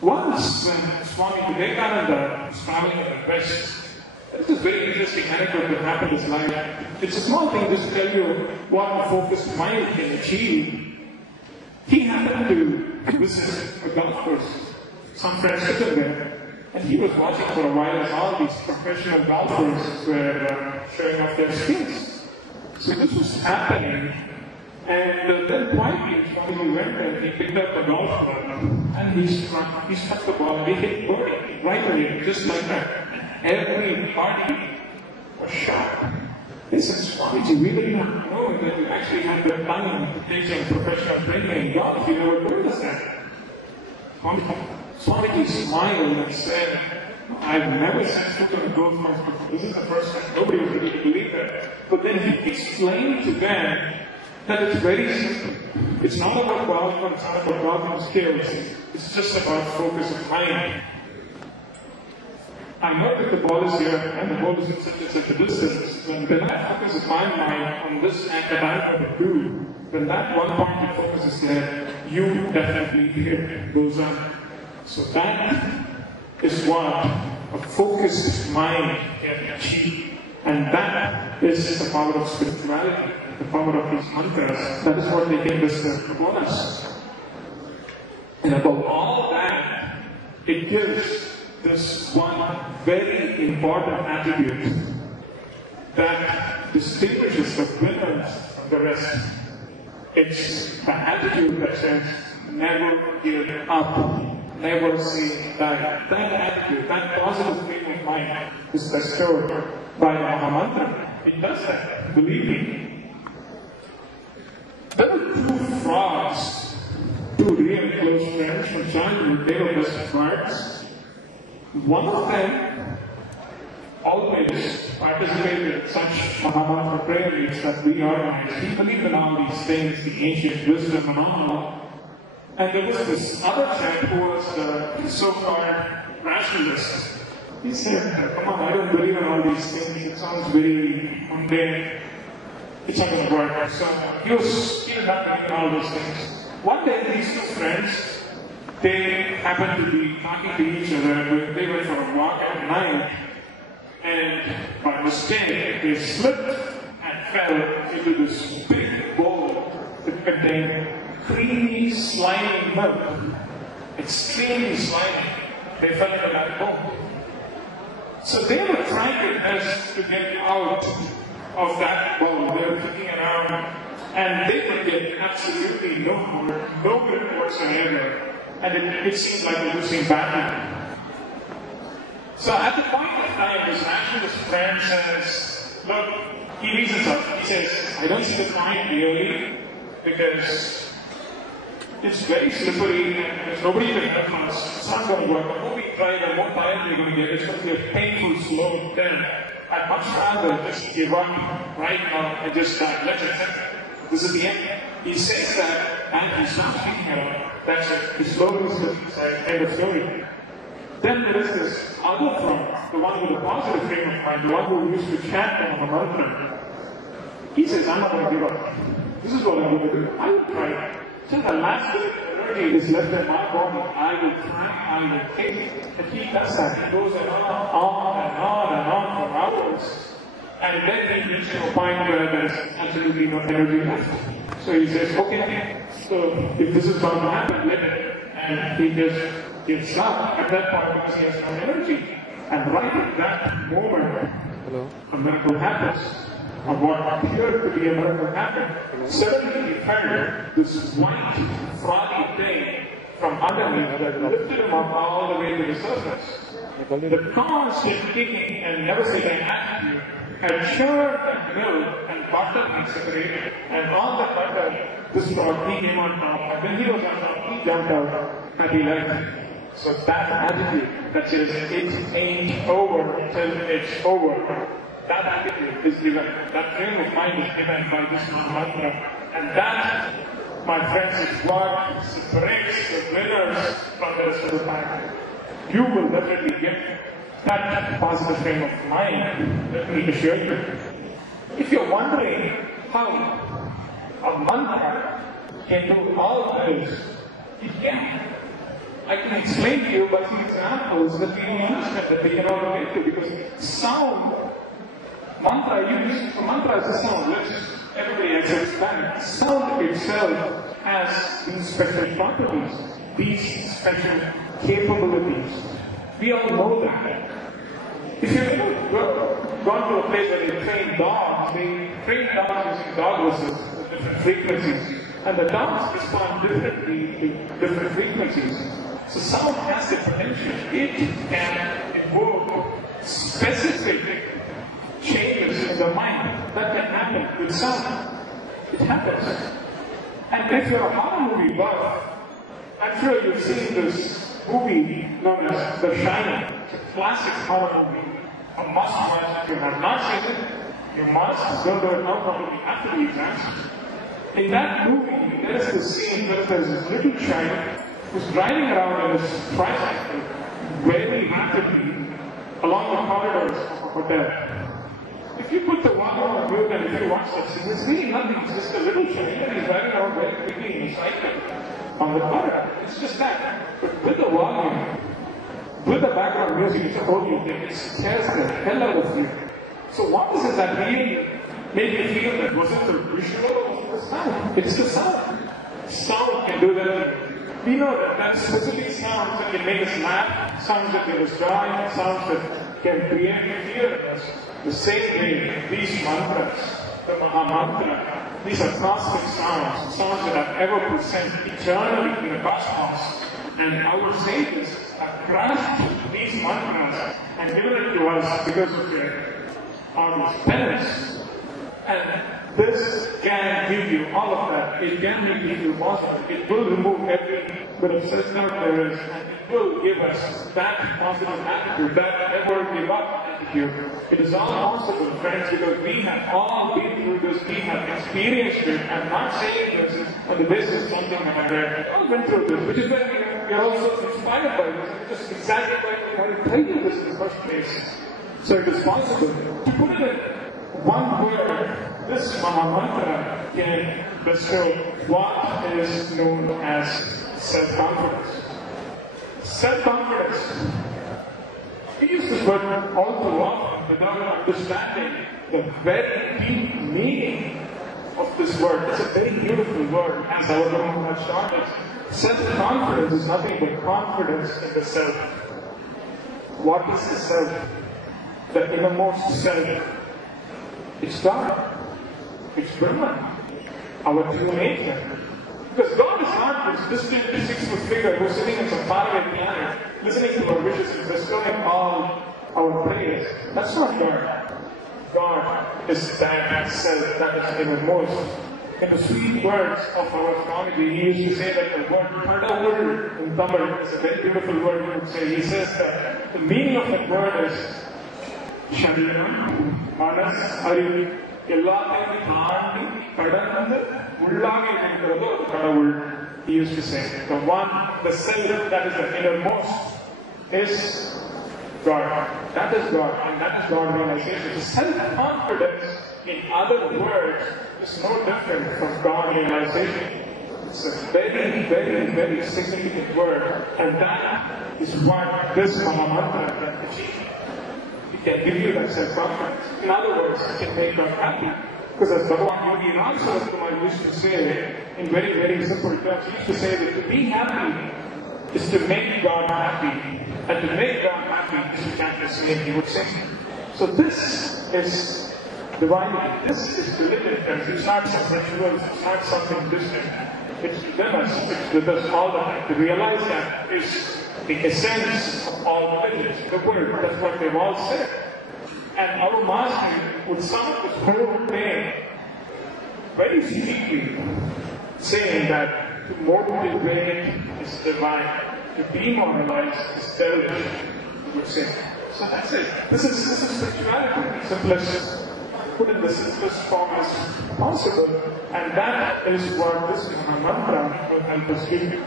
Once, when Swami Vivekananda was traveling in the West, this is a very interesting anecdote that happened in his life. It's a small thing just to tell you what a focused mind can achieve. He happened to visit a golf course. Some friends took him there, and he was watching for a while as all these professional golfers were showing off their skills. So this was happening, and then quietly, Swami went and he picked up the golf club, and he struck the ball, and he hit birdie right away, just like that. Every party was shocked. They said, Swamiji, we did not know that you actually had the time to take some professional training in golf. You never told us that. Swamiji smiled and said, I've never set foot on a golf course before. This is the first time. Nobody was ready to believe that. But then he explained to them that it's very simple. It's not about golf, it's not about golf skills. It's just about focus of mind. I know that the ball is here and the ball is in such a distance. When I focus my mind on this act that I'm going to do, when that one point of focus is there, you definitely hit goes on. So that is what a focused mind can achieve. And that is the power of spirituality, the power of these mantras. That is what they can bestow upon us. And above all that, it gives this one very important attribute that distinguishes the winners from the rest. It's the attitude that says, never give up, never say die. That attitude, that positive frame of mind is bestowed by Mahamantra. It does that, believe me. There were two frogs, two real close friends from childhood. They were best friends. One of them always participated in such Mahamantra prayer meetings that we organized. He believed in all these things, the ancient wisdom and all. And there was this other chap who was the so-called rationalist. He said, come on, I don't believe in all these things. It sounds very mundane. It's not going to work. So he was not believing in all those things. One day, these two friends, they happened to be talking to each other. They went for a walk at night, and by mistake, they slipped and fell into this big bowl that contained creamy, slimy milk. Extremely slimy. They fell into that bowl. So they were trying their best to get out of that bowl. They were kicking around, and they could get absolutely no grip whatsoever. And it seemed like a losing battle. So at the point of time, this rationalist friend says, look, he reasons up. He says, I don't see the point really, because it's very slippery and there's nobody to help us. It's not going to work. The more we try, the more tired we're going to get. It's going to be a painful, slow death. I'd much rather just give up right now and just die. Let it happen. This is the end. He says that, and he's not speaking at all. That's it. He slowly slips aside. End of story. Then there is this other front, the one with a positive frame of mind, the one who used to chant on Mahamantra. He says, I'm not going to give up. This is what I'm going to do. I will try. Till the last bit of energy is left in my body, I will try, I will take. And he does that. He goes on and on for hours. And then he gets to a point where there is absolutely no energy left. So he says, okay, so if this is going to happen, let it. And he just gets up at that point because he has no energy. And right at that moment, a miracle happens. And what appeared to be a miracle happened. Suddenly he heard this white, frothy thing from underneath that lifted him up all the way to the surface. The constant kicking and never saying attitude had churned and milk and butter had separated. And on the butter, this frog, he came on top. And when he was on top, he jumped out and he left. So that attitude that says, it ain't over till it's over. That attitude is given. That frame of mind is given by this Mahamantra. And that, my friends, is what separates the winners from the rest of the pack. You will definitely get that positive frame of mind, let me assure you. If you're wondering how a mantra can do all this, it can. I can explain to you by some examples that we understand, that we can all relate to, because sound, mantra is a sound, let's everybody else understand. Sound itself has these special properties, these special capabilities. We all know that. If you've ever gone to a place where they train dogs, using dog whistles with different frequencies, and the dogs respond differently to different frequencies. So sound has the potential. It can evoke specific changes in the mind that can happen with sound. It happens. And if you're a horror movie buff, I'm sure you've seen this movie known as The Shining. It's a classic horror movie. A must-watch. If you have not seen it, you must. Don't do it now, probably after the exams. In that movie, there is this scene where there's this little child who's driving around in this tricycle very rapidly along the corridors of a hotel. If you put the volume on mute and if you watch that scene, it's really nothing. It's just a little child and he's driving around very quickly in a cycle on the corridor. It's just that. But with the volume, with the background music, it's a whole new thing. It scares the hell out of you. So what is it that really made me feel that? Was it the visual or the sound? It's the sound. Sound can do that. We know that there are specific sounds that can make us laugh, sounds that give us joy, sounds that can create fear in us. The same way, these mantras, the Mahamantra, these are cosmic sounds, sounds that are ever present eternally in the cosmos. And our sages have grasped these mantras and given it to us because of their penance. And this can give you all of that. It can make you feel positive. It will remove every bit of self-doubt there is, and it will give us that positive attitude, that never give up attitude. It is all possible, friends, because we have all been through this, we have experienced it. I'm not saying this on the basis of something I read. We all went through this, which is why we are also inspired by this. Just exactly why I tell you this in the first place. So it is possible. To put it in one word, this Mahamantra can bestow what is known as self-confidence. Self-confidence. We use this word all too often without understanding the very deep meaning of this word. It's a very beautiful word, as Arangam has shown us. Self-confidence is nothing but confidence in the self. What is the self? The innermost self. It's God. It's Brahman. Our true nature. Because God is not this distant 6-foot figure who's sitting in some faraway planet, listening to our wishes and bestowing all our prayers. That's not God. God is that self that is innermost. In the sweet words of our Swamiji, he used to say that the word "kadavul" in Tamil is a very beautiful word. He would say, he says that the meaning of that word is Shariram, Manas, Arivu, எல்லாத்தையும் தாண்டி கடந்து உள்ளாக இருக்கிறது கடவுள். He used to say, the one, the self that is the innermost is God. That is God, and that is God realization. The self-confidence, in other words, is no different from God realization. It's a very, very, very significant word, and that is what this Mahamantra can achieve. It can give you that self-confidence. In other words, it can make God happy. Because as Bhagavan Yogi Ram Saraswati used to say, in very, very simple terms, he used to say that to be happy is to make God happy. And to make God happy is to chant His name, he would say. So this is divinity. This is religion. It's not some ritual, it's not something distant. It's within us, it's with us all the time. To realize that is the essence of all religions, the word. That's what they've all said. And our master would sum up this whole thing very sweetly, saying that to motivate is divine, to demoralize is selfish, he would say. So that's it. This is spirituality, simplest, put in the simplest form as possible. And that is what this mantra will help us do.